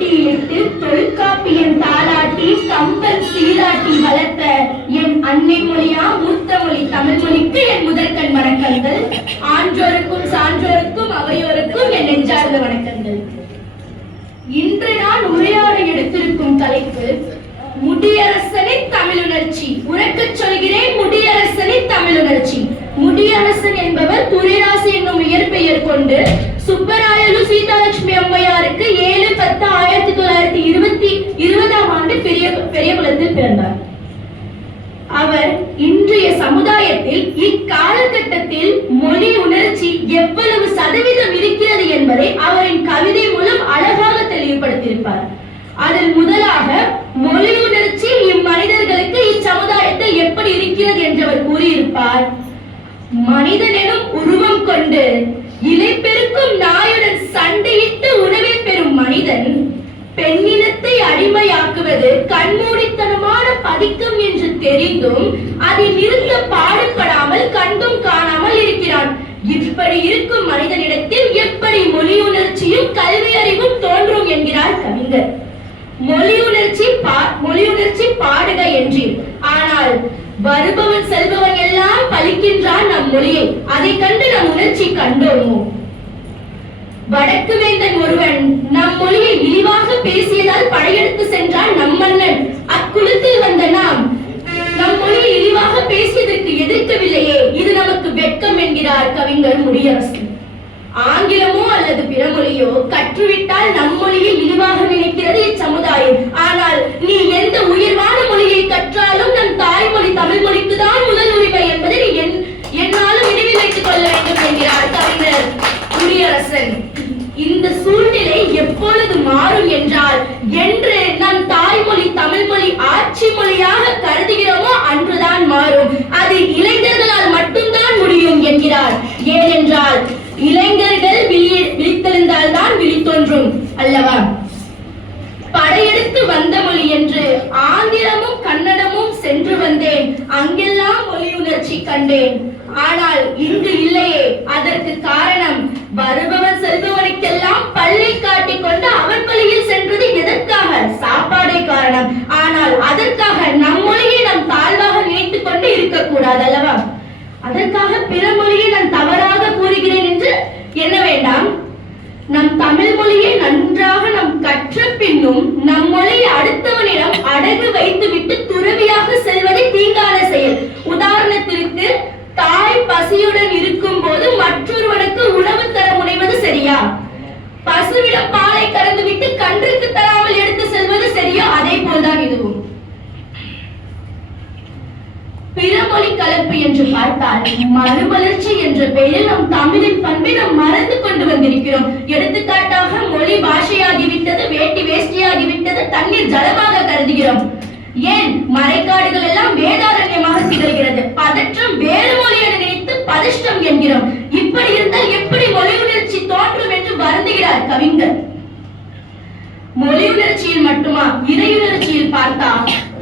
தொட்டியிட்டு தொல்காப்பியன் தாளாட்டி கம்பன் சீராட்டி வளர்த்த என் அன்னை மொழியா மூத்த மொழி தமிழ் மொழிக்கு என் முதற்கண் வணக்கங்கள். ஆன்றோருக்கும் சான்றோருக்கும் அவையோருக்கும் என் நெஞ்சார்ந்த வணக்கங்கள். இன்று நான் உரையாட எடுத்திருக்கும் தலைப்பு முடியரசனின் தமிழுணர்ச்சி. உறக்கச் சொல்கிறேன், முடியரசனின் தமிழுணர்ச்சி. முடியரசன் என்பவர் துரைராசு என்னும் இயற்பெயர் கொண்டு சுப்பராயலு சீதாலட்சுமி அம்மையாருக்கு 7/10/1920 பெரியகுளத்தில் பிறந்தார். அவர் இன்றைய சமுதாயத்தில் இக்காலகட்டத்தில் மொழி உணர்ச்சி எவ்வளவு சதவீதம் இருக்கிறது என்பதை அவரின் கவிதை மூலம் அழகாக தெளிவுபடுத்தியிருப்பார். அதில் முதலாக மொழி உணர்ச்சி இம்மனிதர்களுக்கு இச்சமுதாயத்தில் எப்படி இருக்கிறது என்று அவர் கூறியிருப்பார். மனிதனும் உருவம் கொண்டு இலை பெருக்கும் நாயுடன் சண்டையிட்டு உணவை பெறும் மனிதன் பெண்ணினத்தை அடிமையாக்குவது கண்மூடித்தனமான பதிக்கம் என்று தெரிந்தும் அதை நிறுத்த பாடுபடாமல் கண்டும் காணாமல் இருக்கிறான். இப்படி இருக்கும் மனிதனிடத்தில் எப்படி மொழி உணர்ச்சியும் கல்வி அறிவும் தோன்றும் என்கிறார் கவிஞர். மொழி உணர்ச்சி பாடுக என்றீர், ஆனால் வருபவன் செல்பவன் எல்லாம் பலிக்கின்றான் நம் மொழியை. அதை கண்டு நம் உணர்ச்சி கண்டோமோ? வடக்கு வேந்தன் ஒருவன் நம் மொழியை இழிவாக பேசியதால் படையெடுத்து சென்றான் நம் மன்னன். அக்குலத்தில் வந்த நாம் நம் மொழியை இழிவாக பேசியதற்கு எதிர்க்கவில்லையே, இது நமக்கு வெட்கம் என்கிறார் கவிஞர் முடியரசன். ஆங்கிலமோ அல்லது பிற மொழியோ கற்றுவிட்டால் நம் மொழியை இழிவாக நினைக்கிறது இச்சமுதாயம். ஆனால் நீ எந்த உயர்வான மொழியை கற்றாலும் நம் தாய்மொழி தமிழ் மொழிக்கு தான் முதல் உரிமை என்பதை என்னாலும் நினைவில் வைத்துக் கொள்ள வேண்டும் என்கிறார் கவிஞர் முடியரசன். இந்த சூழ்நிலை எப்பொழுது மாறும் என்றால், என்று நம் தாய்மொழி தமிழ் மொழி ஆட்சி மொழியாக கருதுகிறோமோ அன்றுதான் மாறும். அது இளைஞர்களால் மட்டும்தான் முடியும் என்கிறார். ஏனென்றால் இளைஞர்கள் விழித்தெழுந்தால் தான் விழி தோன்றும் அல்லவா? படையெடுத்து வந்த மொழி என்று ஆங்கிலமும் கன்னடமும் சென்று வந்தேன், அங்கெல்லாம் மொழி உணர்ச்சி கண்டேன். ஆனால் இங்கு இல்லையே. அதற்கு காரணம், வருபவன் செல்பவனுக்கெல்லாம் பல்லை காட்டிக் கொண்டு அவன் வழியில் சென்றது எதற்காக? சாப்பாடே காரணம். ஆனால் அதற்காக நம் மொழியை நாம் தாழ்வாக நினைத்துக் கொண்டு இருக்கக்கூடாது அல்லவா? அதற்காக பிற மொழியை நான் தவறாக கூறுகிறேன் என்று எண்ண வேண்டாம். நம் தமிழ் மொழியை நன்றாக நாம் கற்ற பின்னும் நம் மொழியை அடுத்தவனிடம் அடகு வைத்துவிட்டு துறவியாக செல்வதை தீங்கான செயல். உதாரணத்திற்கு, தாய் பசியுடன் இருக்கும் போது மற்றொருவனுக்கு உணவு தர முனைவது சரியா? பசுவிடம் பாலை கறந்து விட்டு கன்றுக்கு தராமல் எடுத்து செல்வது சரியா? அதே போல்தான் இதுவும். பிறமொழி கலப்பு என்று பார்த்தால், மறுமலர்ச்சி என்ற பெயரில் நம் தமிழின் பண்பை நாம் மறந்து கொண்டு வந்திருக்கிறோம். எடுத்துக்காட்டாக, மொழி பாஷையாகிவிட்டது, வேட்டி வேஷ்டியாகிவிட்டது, தண்ணீர் ஜலமாக கருதுகிறோம். ஏன் மறைக்காடுகள் எல்லாம் வேதாரண்யமாக திகழ்கிறது? பதற்றம் வேறு மொழி என நினைத்து பதஷ்டம் என்கிறோம். இப்படி இருந்தால் எப்படி மொழி உணர்ச்சி தோன்றும் என்று வருந்துகிறார் கவிஞர். மொழி உணர்ச்சியில் மட்டுமா, இறையுணர்ச்சியில் பார்த்தா,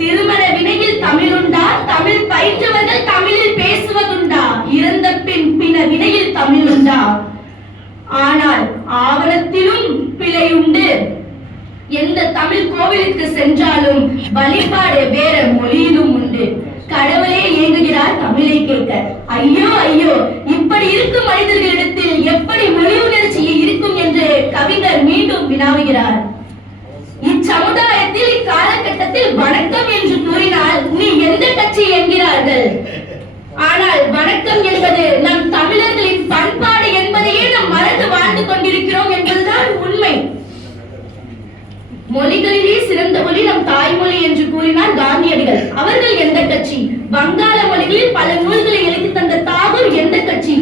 திருமண வினையில் தமிழுண்டா? தமிழ் பயின்றவர்கள் தமிழில் பேசுவதுண்டா? இறந்த பின்ன வினையில் தமிழுண்டா? ஆனால் ஆவணத்திலும் பிழை உண்டு. எந்த தமிழ் கோவிலுக்கு சென்றாலும் வழிபாடு வேற மொழியிலும் உண்டு. கடவுளே ஏங்குகிறார் தமிழை கேட்க. ஐயோ ஐயோ, இப்படி இருக்கும் மனிதர்களிடத்தில் எப்படி மொழி உணர்ச்சி இருக்கும் என்று கவிஞர் மீண்டும் வினாவுகிறார். இச்சமுதாயத்தில் இக்காலகட்டத்தில் வணக்கம் என்று கூறினால் நீ எந்த கட்சி என்கிறார்கள். ஆனால் வணக்கம் என்பது நம் தமிழர்களின் பண்பாடு என்பதையே நாம் மறந்து வாழ்ந்து கொண்டிருக்கிறோம் என்பதுதான் உண்மை. மொழிகளிலே சிறந்த மொழி நம் தாய்மொழி என்று கூறினார் காந்தியடிகள். அவர்கள் எந்த கட்சி? வங்காள மொழிகளில் பல நூல்களை எழுதி தந்த தாகூர் எந்த கட்சி?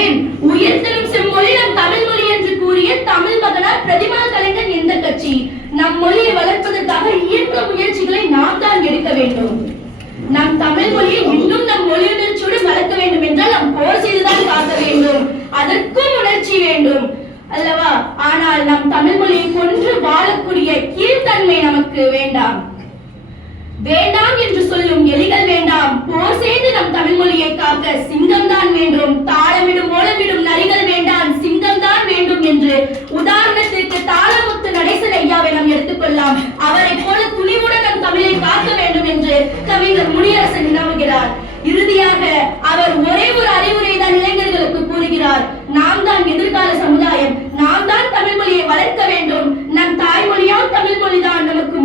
ஏன் உயர்த்தலும் செம்மொழி நம் தமிழ் மொழி என்று கூறிய தமிழ் மகனார் பிரதிமா கலைஞன் எந்த கட்சி? நம் மொழியை வளர்ப்பதற்காக இயன்ற முயற்சிகளை நாம் தான் எடுக்க வேண்டும். நம் தமிழ் மொழியை இன்னும் நம் மொழி உணர்ச்சியோடு வளர்க்க வேண்டும் என்றால் நாம் போர் செய்துதான் காக்க வேண்டும். அதற்கும் உணர்ச்சி வேண்டும் அல்லவா? ஆனால் நம் தமிழ் மொழியை கொன்று வாழக்கூடிய கீழ்த்தன்மை நமக்கு வேண்டாம். வேண்டாம் என்று சொல்லும் எலிகள் வேண்டாம். போர் செய்து நம் தமிழ் மொழியை காக்க சிங்கம் தான் வேண்டும். தாளமிடும் ஓலமிடும் நரிகள் வேண்டாம், சிங்கம் தான் வேண்டும் என்று உதாரணத்திற்கு தாளமுத்து நடேசன் ஐயாவை நாம் கூறுகிறார். இறுதியாக அவர் ஒரே ஒரு அறிவுரை தான் இளைஞர்களுக்கு கூறுகிறார். நாம் தான் எதிர்கால சமுதாயம், நாம் தான் தமிழ் மொழியை வளர்க்க வேண்டும். நம் தாய்மொழியாம் தமிழ் மொழிதான் நமக்கு